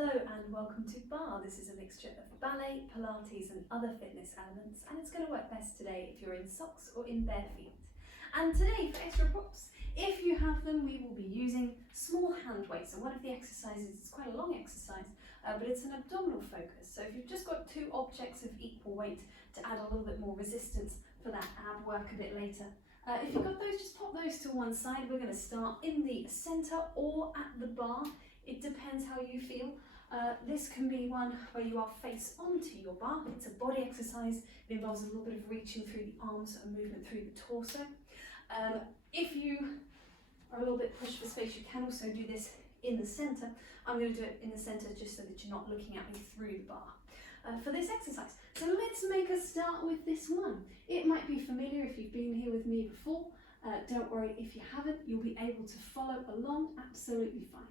Hello and welcome to Barre. This is a mixture of ballet, Pilates and other fitness elements, and it's going to work best today if you're in socks or in bare feet. And today, for extra props, if you have them, we will be using small hand weights. And one of the exercises, it's quite a long exercise, but it's an abdominal focus. So if you've just got two objects of equal weight to add a little bit more resistance for that ab work a bit later. If you've got those, just pop those to one side. We're going to start in the centre or at the bar. It depends how you feel. This can be one where you are face onto your bar. It's a body exercise. It involves a little bit of reaching through the arms and movement through the torso. If you are a little bit pushed for space, you can also do this in the centre. I'm going to do it in the centre just so that you're not looking at me through the bar for this exercise. So let's make a start with this one. It might be familiar if you've been here with me before. Don't worry if you haven't, you'll be able to follow along absolutely fine.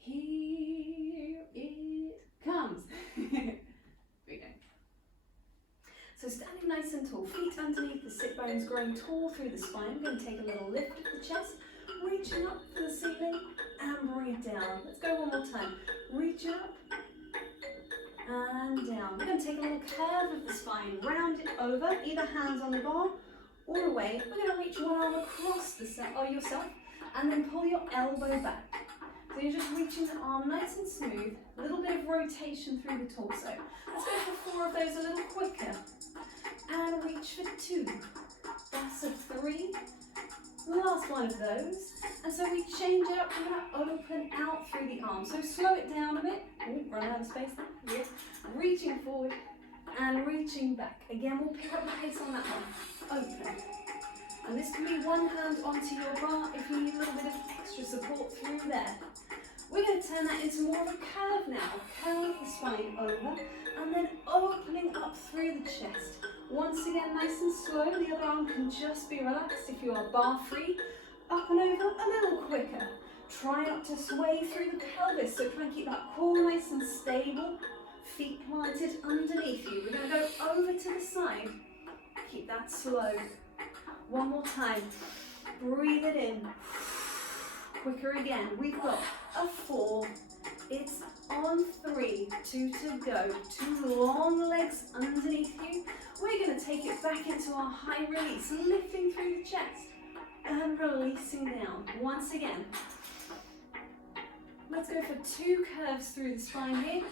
Here it comes. Here we go. So standing nice and tall, feet underneath the sit bones, growing tall through the spine. We're going to take a little lift of the chest, reaching up to the ceiling and bring it down. Let's go one more time. Reach up and down. We're going to take a little curve of the spine, round it over, either hands on the bar or away. We're going to reach one arm across the yourself and then pull your elbow back. So you're just reaching the arm nice and smooth, a little bit of rotation through the torso. Let's go for 4 of those a little quicker. And reach for 2. That's a 3. The last one of those. And so we change it up, we're going to open out through the arm. So slow it down a bit. Ooh, run out of space there. Yeah. Reaching forward and reaching back. Again, we'll pick up the pace on that one. Open. And this can be one hand onto your bar if you need a little bit of extra support through there. We're going to turn that into more of a curve now. Curve the spine over and then opening up through the chest. Once again, nice and slow. The other arm can just be relaxed if you are bar free. Up and over a little quicker. Try not to sway through the pelvis, so try and keep that core nice and stable. Feet planted underneath you. We're going to go over to the side. Keep that slow. One more time. Breathe it in. Quicker again. We've got a 4. It's on 3. 2 to go. 2 long legs underneath you. We're going to take it back into our high release, lifting through the chest and releasing down. Once again. Let's go for 2 curves through the spine here.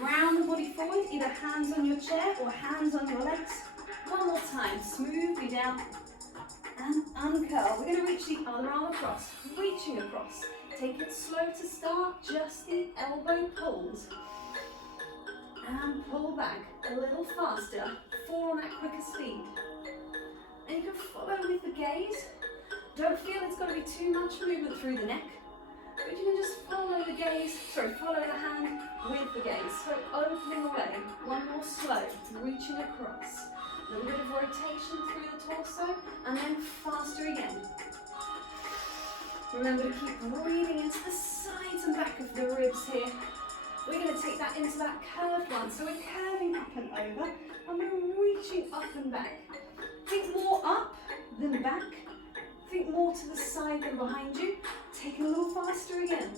Round the body forward, either hands on your chair or hands on your legs. One more time. Smoothly down. And uncurl. We're going to reach the other arm across, reaching across. Take it slow to start, just the elbow pulls. And pull back a little faster, 4 on that quicker speed. And you can follow with the gaze. Don't feel it's got to be too much movement through the neck, but you can just follow the gaze, follow the hand with the gaze. So opening away, one more slow, reaching across. A little bit of rotation through the torso, and then faster again. Remember to keep breathing into the sides and back of the ribs here. We're going to take that into that curved one. So we're curving up and over, and we're reaching up and back. Think more up than back. Think more to the side than behind you. Take it a little faster again.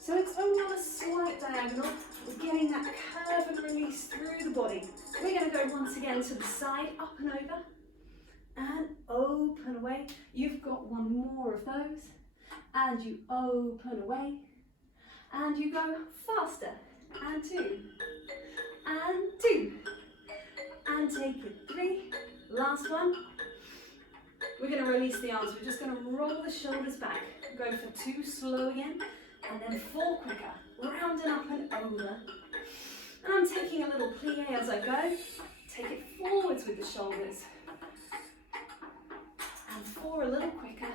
So it's only on a slight diagonal. We're getting that curve and release through the body. We're going to go once again to the side, up and over, and open away. You've got one more of those, and you open away, and you go faster, and 2, and 2, and take it 3, last one. We're going to release the arms. We're just going to roll the shoulders back. Go for 2 slow again, and then 4 quicker, rounding up and over. And I'm taking a little plie as I go. Take it forwards with the shoulders. And 4 a little quicker.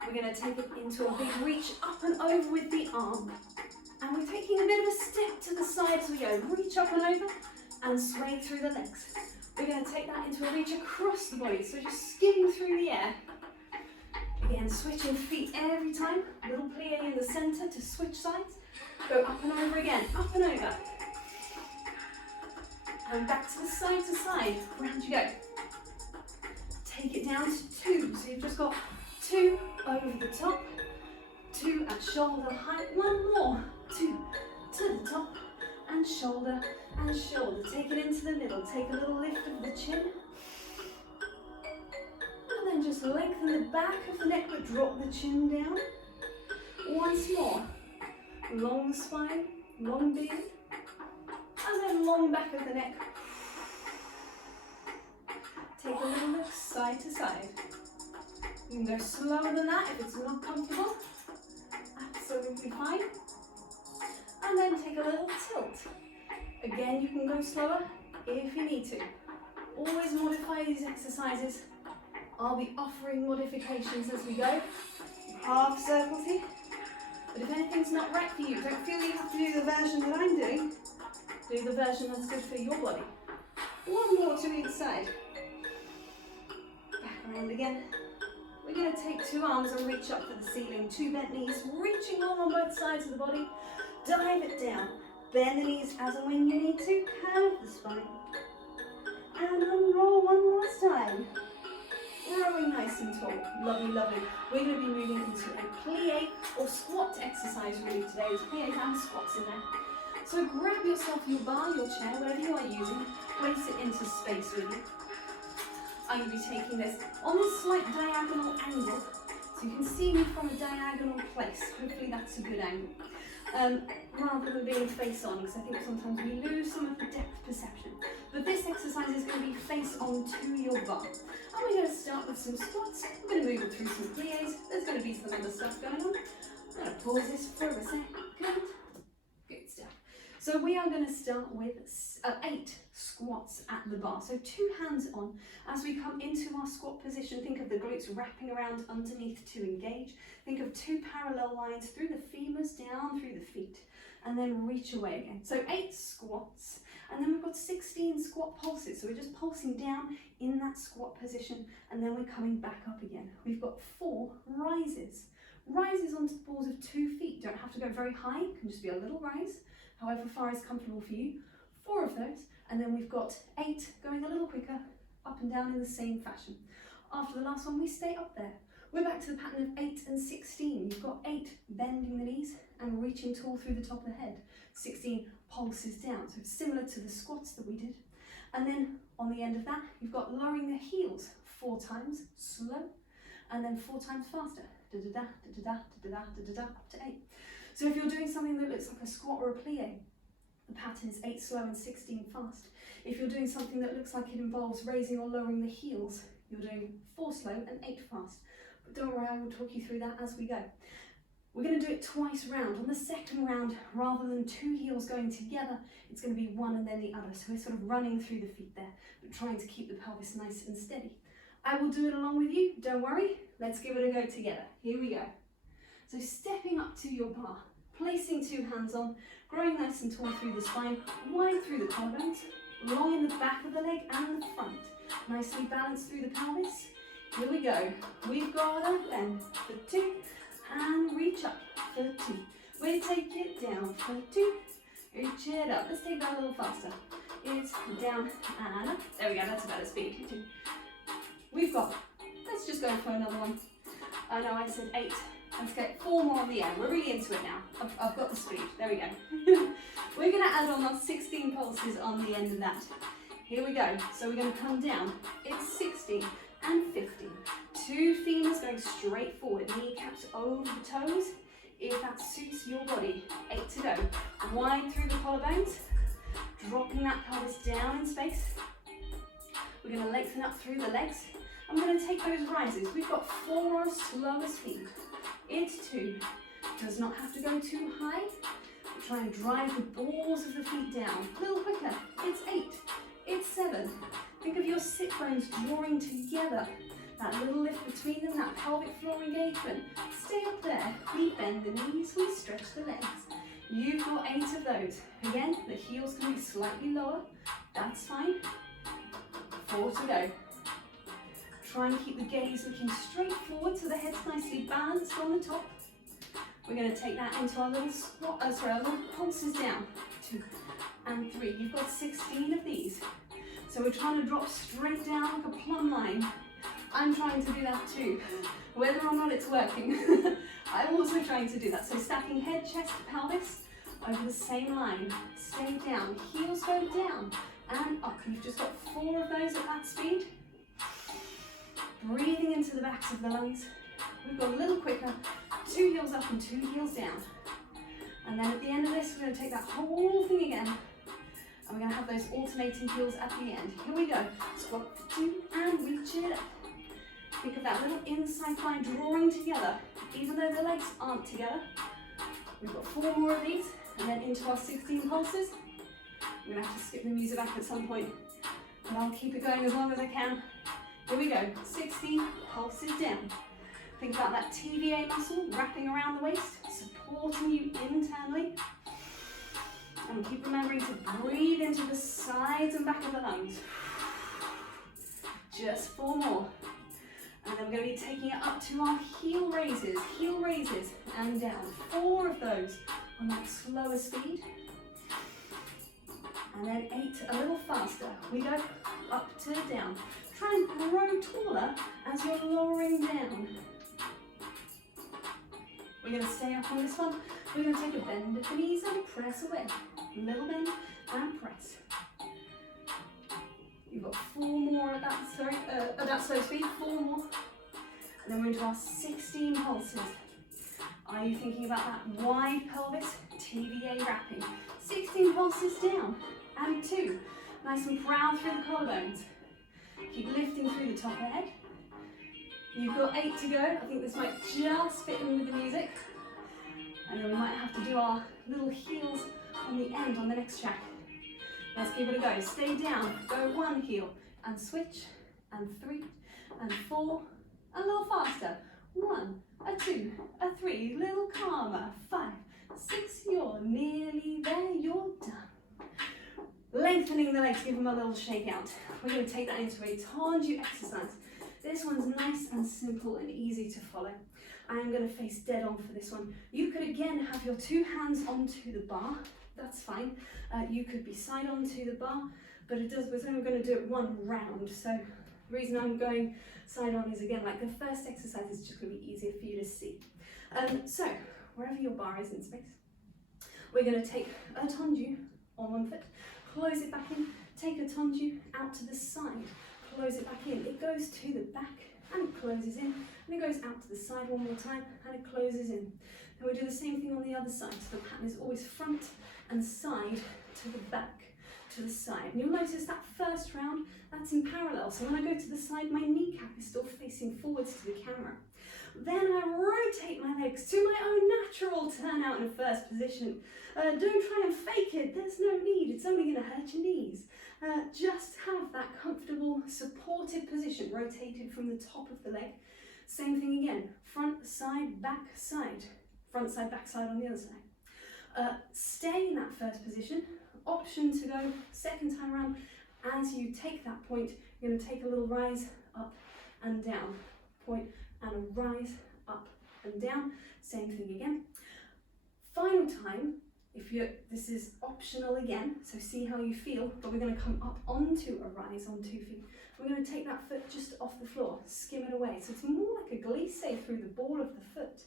We're going to take it into a big reach up and over with the arm. And we're taking a bit of a step to the side as we go. Reach up and over and sway through the legs. We're going to take that into a reach across the body. So just skimming through the air. Again, switching feet every time. Little plie in the centre to switch sides. Go up and over again, up and over. And back to the side, round you go. Take it down to 2, so you've just got 2 over the top, 2 at shoulder height, 1 more, 2, to the top, and shoulder, and shoulder. Take it into the middle, take a little lift of the chin. And then just lengthen the back of the neck, but drop the chin down. Once more. Long spine, long beard, and then long back of the neck. Take a little look side to side. You can go slower than that if it's not comfortable. Absolutely fine. And then take a little tilt. Again, you can go slower if you need to. Always modify these exercises. I'll be offering modifications as we go. Half circles here. But if anything's not right for you, don't feel you have to do the version that I'm doing. Do the version that's good for your body. One more to each side. Back around again. We're going to take 2 arms and reach up for the ceiling. 2 bent knees, reaching long on both sides of the body. Dive it down. Bend the knees as and when you need to. Curve the spine. And then roll one last time. Growing nice and tall. Lovely, lovely. We're going to be moving into a plie or squat exercise really today. There's plies and squats in there. So grab yourself your bar, your chair, whatever you are using, place it into space with you. I'm going to be taking this on this slight diagonal angle, so you can see me from a diagonal place. Hopefully that's a good angle. Rather than being face on, because I think sometimes we lose some of the depth perception. But this exercise is going to be face on to your bar. And we're going to start with some squats. We're going to move it through some plies. There's going to be some other stuff going on. I'm going to pause this for a second. Good stuff. So we are going to start with 8 squats at the bar. So 2 hands on. As we come into our squat position, think of the glutes wrapping around underneath to engage. Think of 2 parallel lines through the femurs, down through the feet, and then reach away again. So 8 squats, and then we've got 16 squat pulses. So we're just pulsing down in that squat position, and then we're coming back up again. We've got 4 rises. Rises onto the balls of 2 feet. Don't have to go very high, it can just be a little rise, however far is comfortable for you. 4 of those, and then we've got 8 going a little quicker, up and down in the same fashion. After the last one, we stay up there. We're back to the pattern of 8 and 16. You've got 8 bending the knees and reaching tall through the top of the head. 16 pulses down, so similar to the squats that we did. And then on the end of that, you've got lowering the heels 4 times, slow, and then 4 times faster. Da-da-da, da-da-da, da-da-da, da-da-da, up to 8. So if you're doing something that looks like a squat or a plie, the pattern is 8 slow and 16 fast. If you're doing something that looks like it involves raising or lowering the heels, you're doing 4 slow and 8 fast. But don't worry, I will talk you through that as we go. We're going to do it twice round. On the second round, rather than 2 heels going together, it's going to be one and then the other. So we're sort of running through the feet there, but trying to keep the pelvis nice and steady. I will do it along with you, don't worry. Let's give it a go together. Here we go. So stepping up to your bar, placing 2 hands on, growing nice and tall through the spine, wide through the collarbones, long in the back of the leg and the front. Nicely balanced through the pelvis. Here we go. We've got a bend for 2 and reach up for 2. We take it down for 2. Reach it up. Let's take that a little faster. It's down and up. There we go. That's about a speed. 2. We've got. Let's just go for another one. I know I said 8. Let's get 4 more on the end. We're really into it now. I've got the speed. There we go. We're going to add on our 16 pulses on the end of that. Here we go. So we're going to come down. It's 16 and 15. 2 femurs going straight forward. Kneecaps over the toes. If that suits your body. 8 to go. Wide through the collarbones. Dropping that pelvis down in space. We're going to lengthen up through the legs. I'm going to take those rises. We've got 4 slower speed. It's 2. Does not have to go too high. Try and drive the balls of the feet down. A little quicker. It's 8. It's 7. Think of your sit bones drawing together. That little lift between them, that pelvic floor engagement. Stay up there. We bend the knees, we stretch the legs. You've got 8 of those. Again, the heels can be slightly lower. That's fine. 4 to go. Try and keep the gaze looking straight forward so the head's nicely balanced on the top. We're going to take that into our little squat, our little pulses down. 2 and 3. You've got 16 of these. So we're trying to drop straight down like a plumb line. I'm trying to do that too. Whether or not it's working, I'm also trying to do that. So stacking head, chest, pelvis, over the same line. Stay down, heels go down and up. You've just got 4 of those at that speed. Breathing into the backs of the lungs. We've got a little quicker, 2 heels up and 2 heels down. And then at the end of this, we're going to take that whole thing again. And we're going to have those alternating heels at the end. Here we go. Squat for 2 and reach it up. Think of that little inside thigh drawing together, even though the legs aren't together. We've got 4 more of these, and then into our 16 pulses. I'm going to have to skip the music back at some point, but I'll keep it going as long as I can. Here we go, 16 pulses down. Think about that TVA muscle wrapping around the waist, supporting you internally. And keep remembering to breathe into the sides and back of the lungs. Just 4 more. And then we're going to be taking it up to our heel raises, and down. 4 of those on that slower speed. And then 8 a little faster. We go up to down. Try and grow taller as you're lowering down. We're going to stay up on this one. We're going to take a bend at the knees and press away. Little bend and press. You've got 4 more at that slow speed, 4 more. And then we're into our 16 pulses. Are you thinking about that wide pelvis, TVA wrapping? 16 pulses down, and 2. Nice and proud through the collarbones. Keep lifting through the top of the head. You've got 8 to go. I think this might just fit in with the music. And then we might have to do our little heels on the end on the next track. Let's give it a go. Stay down, go 1 heel, and switch, and 3, and 4, a little faster. 1, a 2, a 3, little calmer. 5, 6, you're nearly there, you're done. Lengthening the legs, give them a little shake out. We're going to take that into a tendu exercise. This one's nice and simple and easy to follow. I'm going to face dead on for this one. You could again have your 2 hands onto the bar. That's fine. You could be side onto the bar, but we're only going to do it 1 round. So the reason I'm going side on is again, like the first exercise is just going to be easier for you to see. So wherever your bar is in space, we're going to take a tendu on 1 foot, close it back in, take a tendu out to the side, close it back in. It goes to the back and it closes in, and it goes out to the side 1 more time and it closes in. And we do the same thing on the other side. So the pattern is always front and side to the back, to the side. And you'll notice that first round, that's in parallel. So when I go to the side, my kneecap is still facing forwards to the camera. Then I rotate my legs to my own natural turnout in first position. Don't try and fake it, there's no need, it's only going to hurt your knees. Just have that comfortable, supported position, rotated from the top of the leg. Same thing again, front, side, back, side. Front side, back side on the other side. Stay in that first position. Option to go second time around. As you take that point, you're going to take a little rise up and down. Point and a rise up and down. Same thing again. Final time, this is optional again, so see how you feel, but we're going to come up onto a rise on 2 feet. We're going to take that foot just off the floor, skim it away. So it's more like a glisse through the ball of the foot.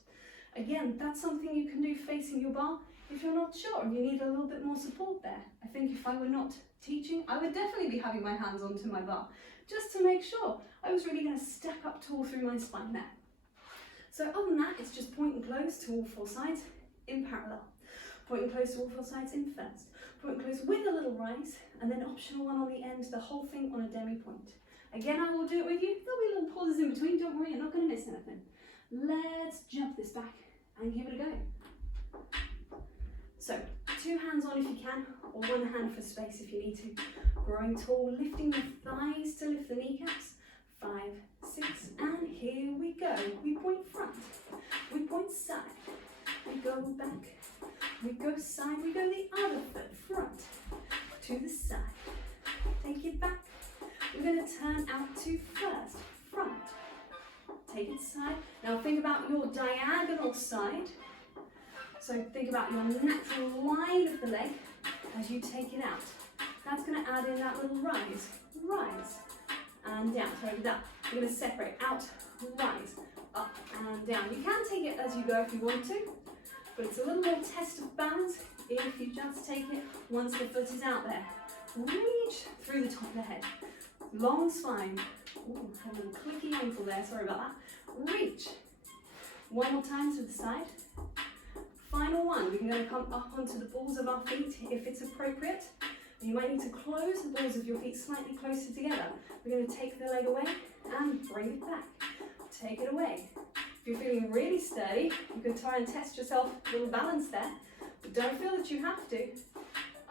Again, that's something you can do facing your bar if you're not sure and you need a little bit more support there. I think if I were not teaching, I would definitely be having my hands onto my bar, just to make sure I was really going to stack up tall through my spine there. So other than that, it's just point and close to all 4 sides in parallel. Point and close to all 4 sides in first. Point and close with a little rise, and then optional one on the end, the whole thing on a demi point. Again, I will do it with you. There'll be little pauses in between, don't worry, you're not going to miss anything. Let's jump this back and give it a go. So, 2 hands on if you can, or 1 hand for space if you need to. Growing tall, lifting the thighs to lift the kneecaps. 5, 6, and here we go. We point front, we point side, we go back, we go side, we go the other foot, front, to the side. Take it back. We're going to turn out to first, front. Take it side. Now think about your diagonal side. So think about your natural line of the leg as you take it out. That's going to add in that little rise, and down. So that you're going to separate out, rise, up and down. You can take it as you go if you want to, but it's a little more test of balance if you just take it once the foot is out there. Reach through the top of the head. Long spine. Ooh, a little clicky ankle there, sorry about that. Reach. One more time to the side. Final one, we're going to come up onto the balls of our feet if it's appropriate. You might need to close the balls of your feet slightly closer together. We're going to take the leg away and bring it back. Take it away. If you're feeling really sturdy, you can try and test yourself, a little balance there, but don't feel that you have to.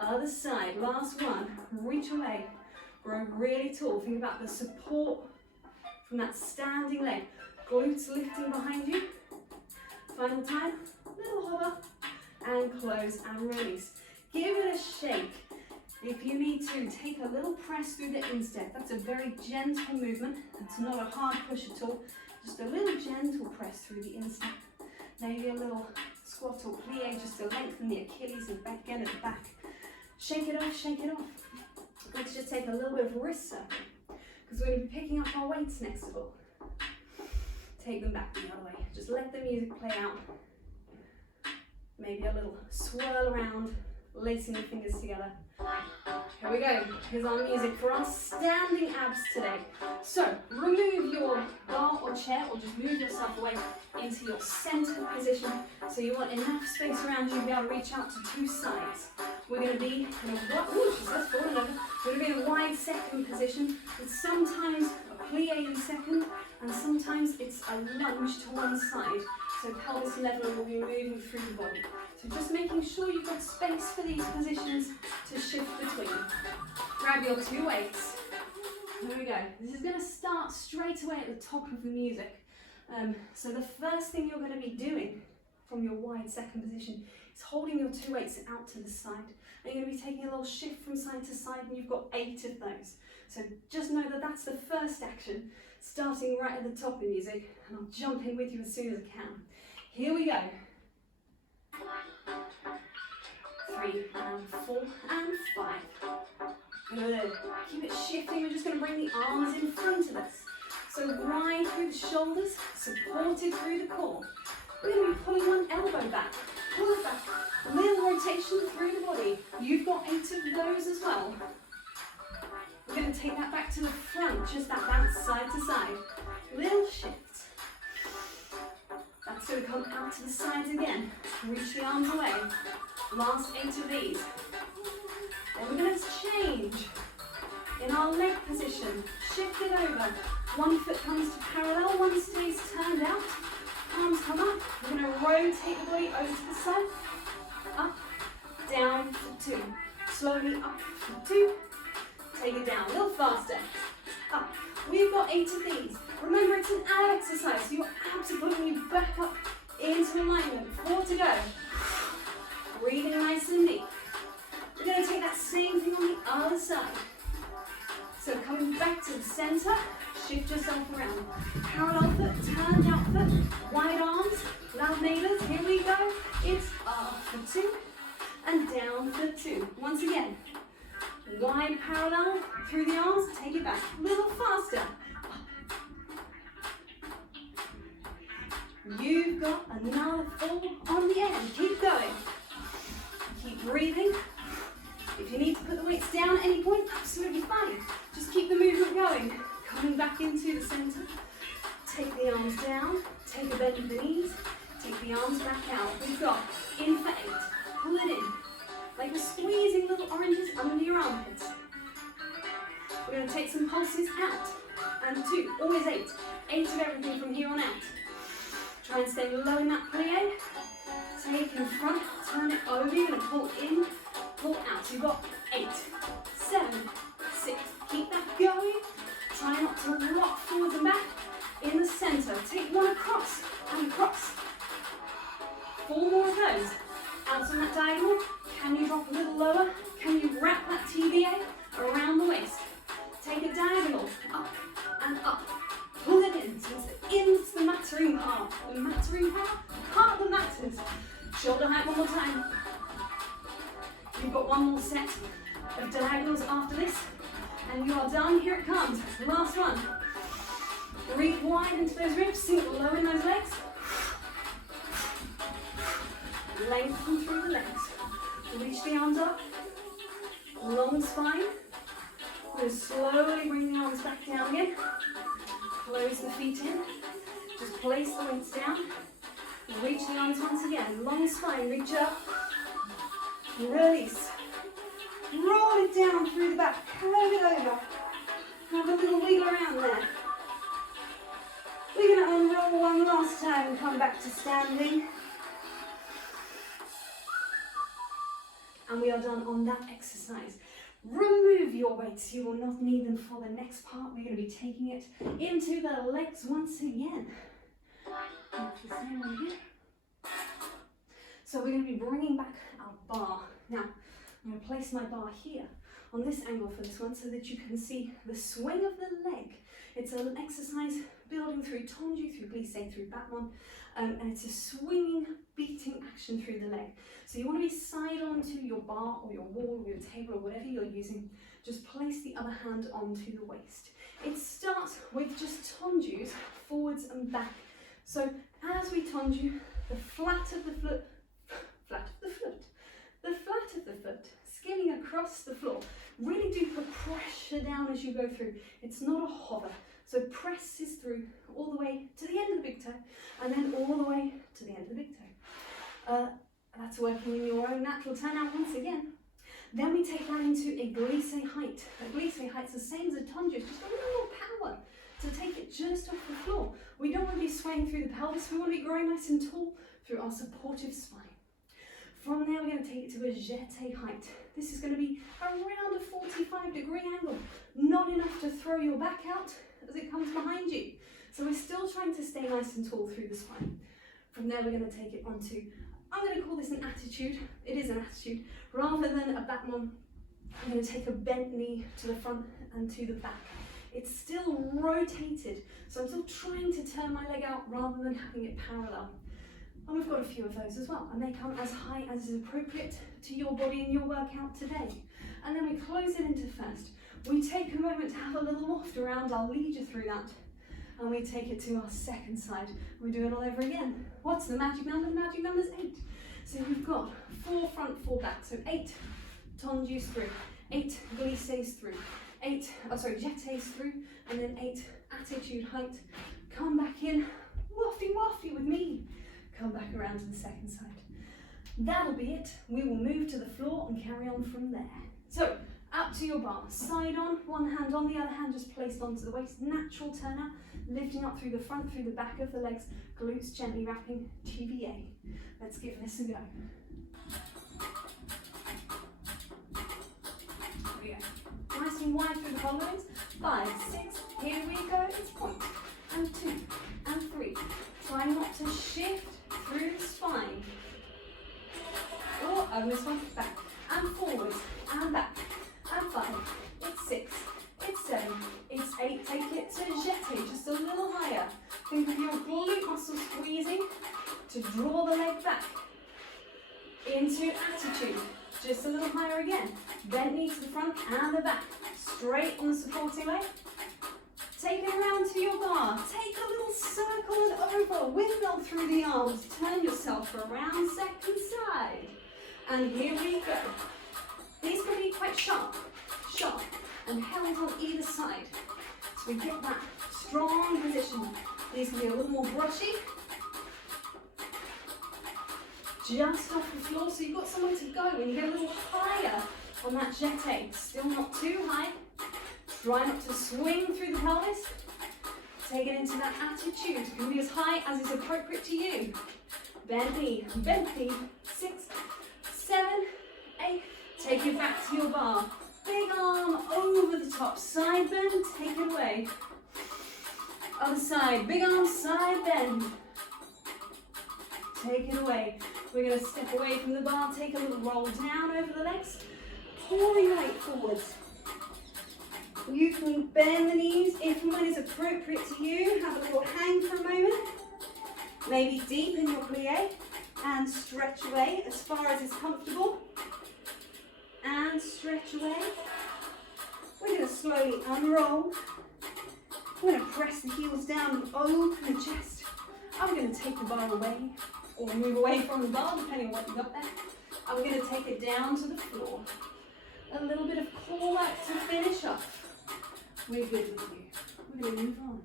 Other side, last one, reach away. Grow really tall. Think about the support from that standing leg. Glutes lifting behind you. Final time, little hover, and close and release. Give it a shake. If you need to, take a little press through the instep. That's a very gentle movement. It's not a hard push at all. Just a little gentle press through the instep. Maybe a little squat or plie just to lengthen the Achilles and back again at the back. Shake it off, shake it off. Let's just take a little bit of wrist circle because we're going to be picking up our weights next of all. Take them back the other way. Just let the music play out. Maybe a little swirl around, lacing the fingers together. Here we go. Here's our music for our standing abs today. So remove your bar or chair or just move yourself away into your center position. So you want enough space around you to be able to reach out to two sides. We're going to be in a wide second position with sometimes a plie in second and sometimes it's a lunge to one side. So pelvis leveling will be moving through the body. So just making sure you've got space for these positions to shift between. Grab your two weights. Here we go. This is going to start straight away at the top of the music. So the first thing you're going to be doing from your wide second position is holding your two weights out to the side. And you're going to be taking a little shift from side to side and you've got 8 of those. So just know that that's the first action, starting right at the top of the music. And I'll jump in with you as soon as I can. Here we go. 3 and 4 and 5. Good. Keep it shifting. We're just going to bring the arms in front of us. So right through the shoulders, supported through the core. We're going to be pulling one elbow back. Pull it back. A little rotation through the body. You've got 8 of those as well. We're going to take that back to the front, just that bounce side to side. Little shift. That's going to come out to the sides again. Reach the arms away. Last 8 of these. Then we're going to change in our leg position. Shift it over. One foot comes to parallel, one stays turned out. Arms come up. We're going to rotate the body over to the side. Up, down for 2. Slowly up for 2. Take it down a little faster. Up. We've got 8 of these. Remember, it's an ab exercise, so your abs are pulling you back up into alignment. 4 to go. Breathing nice and deep. We're going to take that same thing on the other side. So coming back to the center, shift yourself around. Parallel foot, turned out foot, wide arms, loud neighbors. Here we go. It's up for 2 and down for 2. Once again, wide parallel through the arms. Take it back a little faster. You've got another 4 on the end. Keep going. Keep breathing. If you need to put the weights down at any point, absolutely fine. Just keep the movement going. Coming back into the center. Take the arms down. Take a bend of the knees. Take the arms back out. We've got in for 8. Pull it in. Like we're squeezing little oranges under your armpits. We're going to take some pulses out. And 2. Always 8. 8 of everything from here on out. Try and stay low in that plie. Take in front, turn it over. You're going to pull in, pull out. So you've got 8, 7, 6. Keep that going. Try not to rock forwards and back. In the center. Take one across and across. 4 more of those. Out on that diagonal. Can you drop a little lower? Can you wrap that TVA around the waist? Take a diagonal. Up and up. Pull it in. So it's the mattering part. The mattering part that matters. Shoulder height one more time. You've got one more set of diagonals after this. And you are done. Here it comes. Last one. Breathe wide into those ribs. Sink low in those legs. Lengthen through the legs. the feet in. Just place the weights down. Reach the arms once again. Long spine, reach up. Release. Roll it down through the back. Curve it over. Have a little wiggle around there. We're going to unroll one last time and come back to standing. And we are done on that exercise. Remove your weights. You will not need them for the next part. We're going to be taking it into the legs once again. So we're going to be bringing back our bar. Now, I'm going to place my bar here on this angle for this one so that you can see the swing of the leg. It's an exercise building through tendu, through glissé, through battement, and it's a swinging, beating action through the leg. So you want to be side onto your bar or your wall or your table or whatever you're using. Just place the other hand onto the waist. It starts with just tendus, forwards and back. So as we tendu, the flat of the foot, skimming across the floor. Really do put pressure down as you go through. It's not a hover. So presses through all the way to the end of the big toe and then all the way to the end of the big toe. That's working in your own natural turnout once again. Then we take that into a glissé height. A glissé height's the same as a tendu, just a little more power to take it just off the floor. We don't want to be swaying through the pelvis, we want to be growing nice and tall through our supportive spine. From there, we're going to take it to a jeté height. This is going to be around a 45-degree angle, not enough to throw your back out as it comes behind you. So we're still trying to stay nice and tall through the spine. From there, we're going to take it onto, I'm going to call this an attitude. It is an attitude. Rather than a battement, I'm going to take a bent knee to the front and to the back. It's still rotated, so I'm still trying to turn my leg out rather than having it parallel. And we've got a few of those as well, and they come as high as is appropriate to your body and your workout today. And then we close it into first. We take a moment to have a little waft around. I'll lead you through that. And we take it to our second side. We do it all over again. What's the magic number? The magic number is 8. So you've got 4 front, 4 back. So 8 tendus through, 8 glissés through, jetés through, and then 8 attitude height. Come back in, wafty with me. Come back around to the second side. That'll be it. We will move to the floor and carry on from there. So, up to your bar, side on, one hand on, the other hand just placed onto the waist, natural turnout, lifting up through the front, through the back of the legs, glutes gently wrapping, TVA. Let's give this a go. Here we go. Nice and wide through the collarbones. 5, 6, here we go, it's point. And 2, and 3. Try not to shift through the spine. Or over this one, back, and forwards, and back, and 5, it's 6, it's 7, it's 8, take it to jeté, just a little higher. Think of your glute muscle squeezing to draw the leg back. Into attitude, just a little higher again. Bent knee to the front and the back, straight on the supporting leg. Take it around to your bar. Take a little circle and over. Windmill through the arms. Turn yourself around second side. And here we go. These can be quite sharp, and held on either side. So we get that strong position. These can be a little more brushy. Just off the floor, so you've got somewhere to go. When you get a little higher on that jeté, still not too high. Try not to swing through the pelvis. Take it into that attitude. It can be as high as is appropriate to you. Bend knee, 6, 7, 8. Take it back to your bar. Big arm over the top. Side bend, take it away. Other side, big arm, side bend. Take it away. We're going to step away from the bar, take a little roll down over the legs, pulling the weight forwards. You can bend the knees if and when it's appropriate to you. Have a little hang for a moment. Maybe deep in your plie and stretch away as far as is comfortable. And stretch away. We're going to slowly unroll. We're going to press the heels down and open the chest. I'm going to take the bar away or move away from the bar depending on what you got there. I'm going to take it down to the floor. A little bit of core work to finish off. We're good with you. We're going to move on.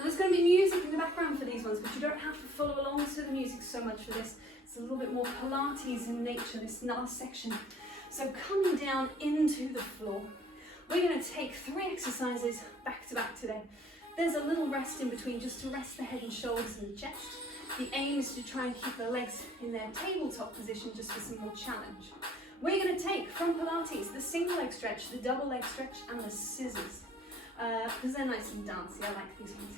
And there's going to be music in the background for these ones, but you don't have to follow along to the music so much for this. It's a little bit more Pilates in nature, this last section. So coming down into the floor, we're going to take 3 exercises back to back today. There's a little rest in between just to rest the head and shoulders and the chest. The aim is to try and keep the legs in their tabletop position just for some more challenge. We're going to take from Pilates the single leg stretch, the double leg stretch and the scissors. Because they're nice and dancey, I like these ones.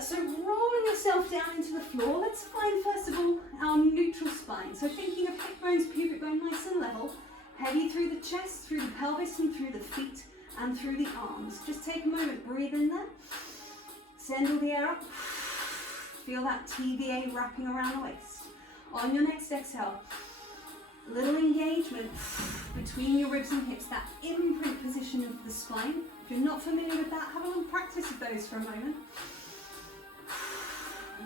So rolling yourself down into the floor, let's find first of all our neutral spine. So thinking of hip bones, pubic bone nice and level, heavy through the chest, through the pelvis and through the feet and through the arms. Just take a moment, breathe in there, send all the air up, feel that TVA wrapping around the waist. On your next exhale, little engagement between your ribs and hips, that imprint position of the spine. If you're not familiar with that, have a little practice of those for a moment.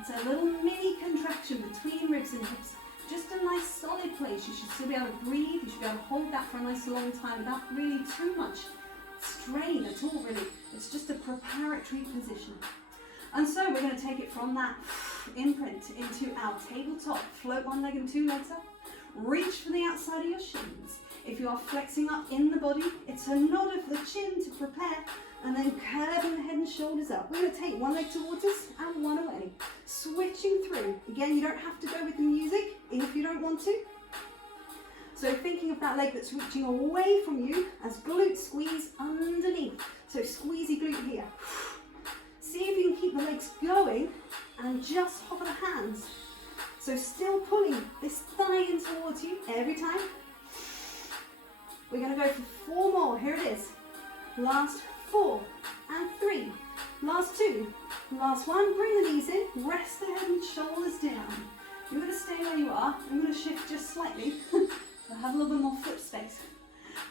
It's a little mini contraction between ribs and hips. Just a nice solid place. You should still be able to breathe. You should be able to hold that for a nice long time without really too much strain at all, really. It's just a preparatory position. And so we're going to take it from that imprint into our tabletop. Float one leg and 2 legs up. Reach for the outside of your shins. If you are flexing up in the body, it's a nod of the chin to prepare, and then curving the head and shoulders up. We're going to take one leg towards us and one away. Switching through. Again, you don't have to go with the music if you don't want to. So thinking of that leg that's reaching away from you as glute squeeze underneath. So squeezy glute here. See if you can keep the legs going and just hover the hands. So still pulling this thigh in towards you every time. We're going to go for 4 more. Here it is. Last 4 and 3. Last 2. Last 1. Bring the knees in. Rest the head and shoulders down. You're going to stay where you are. I'm going to shift just slightly to have a little bit more foot space.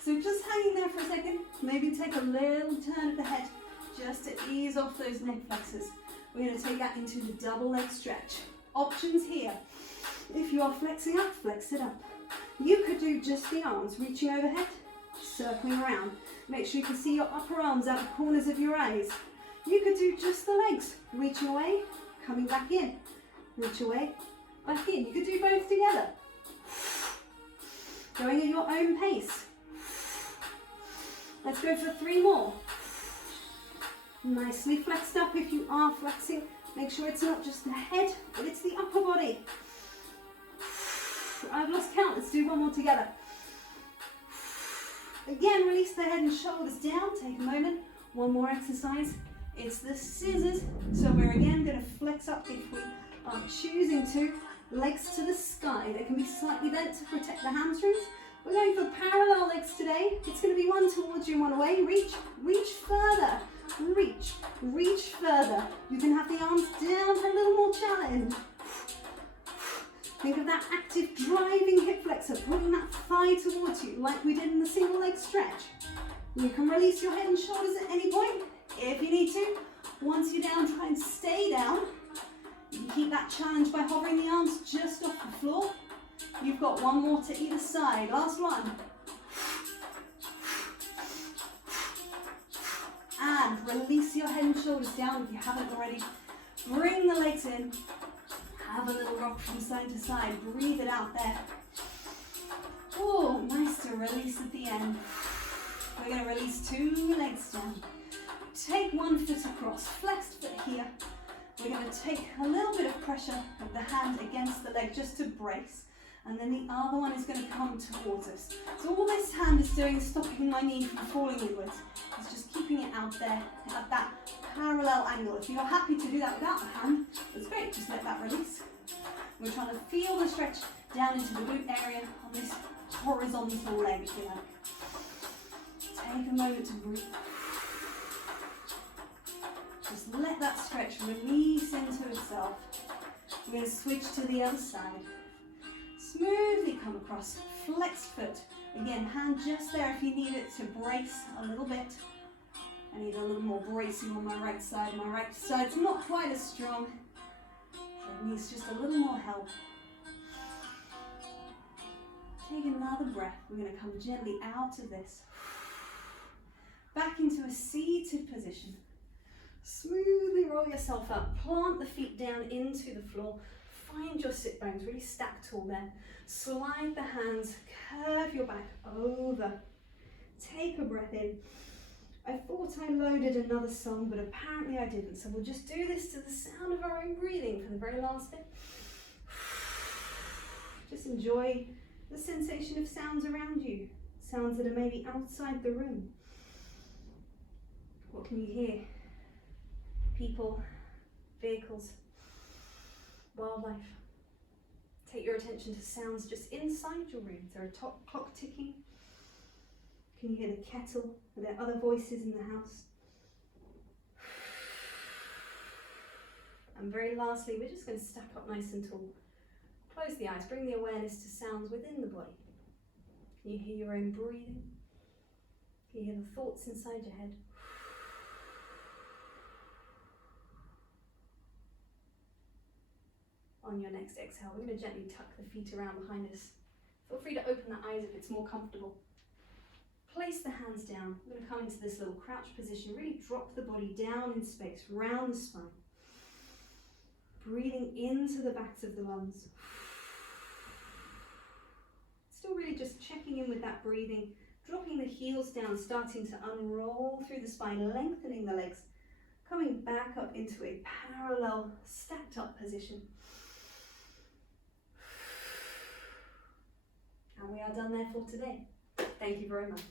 So just hanging there for a second. Maybe take a little turn of the head just to ease off those neck flexors. We're going to take that into the double leg stretch. Options here. If you are flexing up, flex it up. You could do just the arms, reaching overhead, circling around. Make sure you can see your upper arms out the corners of your eyes. You could do just the legs, reaching away, coming back in. Reach away, back in. You could do both together. Going at your own pace. Let's go for 3 more. Nicely flexed up if you are flexing. Make sure it's not just the head, but it's the upper body. I've lost count. Let's do 1 more together. Again, release the head and shoulders down. Take a moment. 1 more exercise. It's the scissors. So we're again going to flex up if we are choosing to. Legs to the sky. They can be slightly bent to protect the hamstrings. We're going for parallel legs today. It's going to be 1 towards you and 1 away. Reach, reach further. Reach, reach further. You can have the arms down for a little more challenge. Think of that active driving hip flexor, pulling that thigh towards you like we did in the single leg stretch. You can release your head and shoulders at any point if you need to. Once you're down, try and stay down. You can keep that challenge by hovering the arms just off the floor. You've got 1 more to either side. Last one. And release your head and shoulders down if you haven't already. Bring the legs in. Have a little rock from side to side. Breathe it out there. Oh, nice to release at the end. We're going to release 2 legs down. Take 1 foot across. Flexed foot here. We're going to take a little bit of pressure of the hand against the leg just to brace. And then the other one is going to come towards us. So all this hand is doing is stopping my knee from falling inwards. It's just keeping it out there at that parallel angle. If you're happy to do that without the hand, that's great. Just let that release. We're trying to feel the stretch down into the glute area on this horizontal leg, if you like. Take a moment to breathe. Just let that stretch release into itself. We're going to switch to the other side. Smoothly come across, flexed foot. Again, hand just there if you need it to brace a little bit. I need a little more bracing on my right side. My right side's not quite as strong, so it needs just a little more help. Take another breath. We're going to come gently out of this. Back into a seated position. Smoothly roll yourself up, plant the feet down into the floor, find your sit bones, really stack tall there. Slide the hands, curve your back over. Take a breath in. I thought I loaded another song, but apparently I didn't. So we'll just do this to the sound of our own breathing for the very last bit. Just enjoy the sensation of sounds around you, sounds that are maybe outside the room. What can you hear? People, vehicles, wildlife. Take your attention to sounds just inside your room. Is there a top clock ticking? Can you hear the kettle? Are there other voices in the house? And very lastly, we're just going to stack up nice and tall. Close the eyes, bring the awareness to sounds within the body. Can you hear your own breathing? Can you hear the thoughts inside your head? On your next exhale, we're going to gently tuck the feet around behind us. Feel free to open the eyes if it's more comfortable. Place the hands down. We're going to come into this little crouch position. Really drop the body down in space, round the spine. Breathing into the backs of the lungs. Still really just checking in with that breathing. Dropping the heels down, starting to unroll through the spine, lengthening the legs. Coming back up into a parallel, stacked up position. And we are done there for today. Thank you very much.